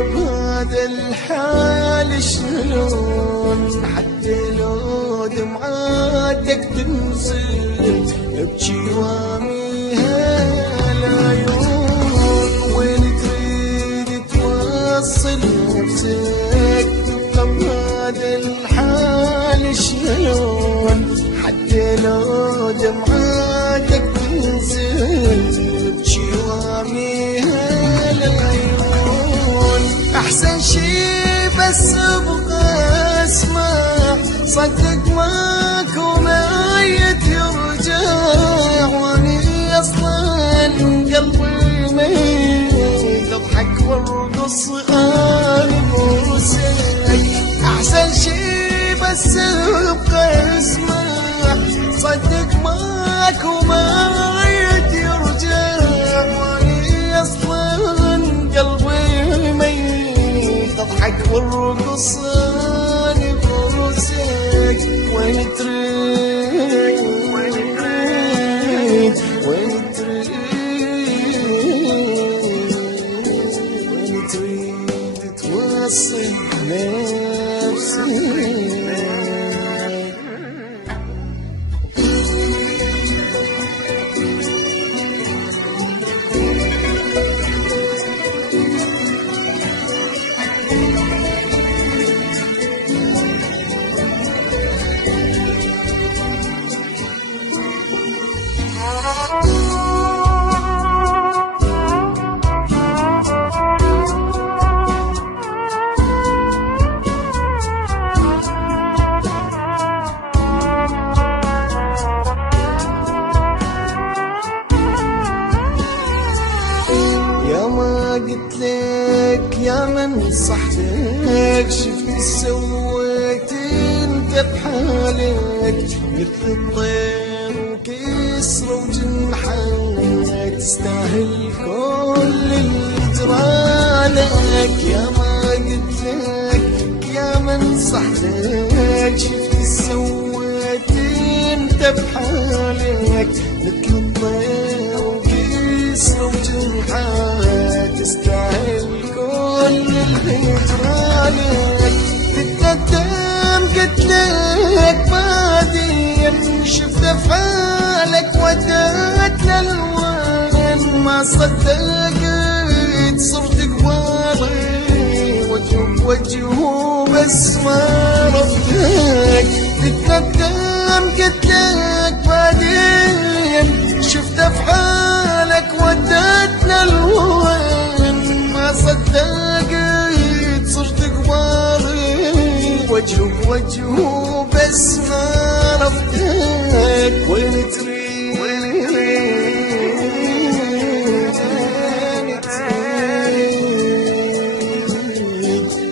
بهذا الحال شلون حتى لو دمعاتك تنزل ابكي واميها العيون. وين تريد توصل نفسك تبقى بهذا الحال شلون حتى لو دمعاتك تنزل ابكي واميها العيون. احسن شي بس ابغى اسمع صدق ماكو ميت يرجع واني اصلا قلبي ميت اضحك وارقص انا بوسك. احسن شي بس ابغى اسمع صدق ماكو ميت يرجع واني اصلا قلبي ميت اضحك وارقص انا بوسك. وين تريد وين تريد وين تريد توصل نفسك. قلت لك يا من نصحتك شفت سويت انت بحالك مثل الطير وكسر وجنحك تستاهل كل اللي جرالك. يا ما قلت لك يا من نصحتك شفت سويت انت بحالك مثل الطير وكسر وجنحك تستاهل كل اللي جرالك. تتقدم قلت لك بعدين شفت افعالك وديت للوين ما صدقت صرت قوالي وجه بوجه بس ما عرفتك. تتقدم قلت لك بعدين شفت افعالك وديت للوين ما صدقت صرت قبالي وجه بوجه بس ما عرفتك. وين تريد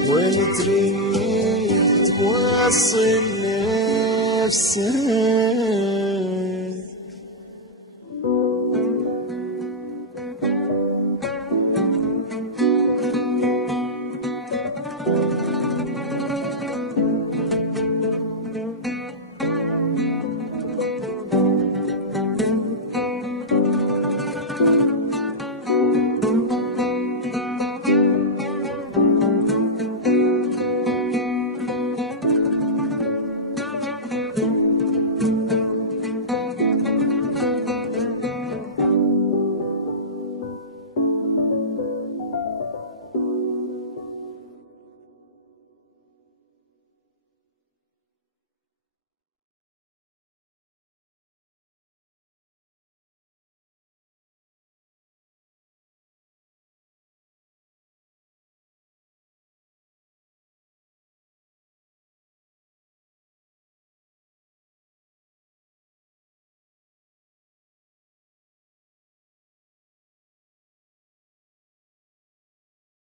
وين تريد توصل نفسك.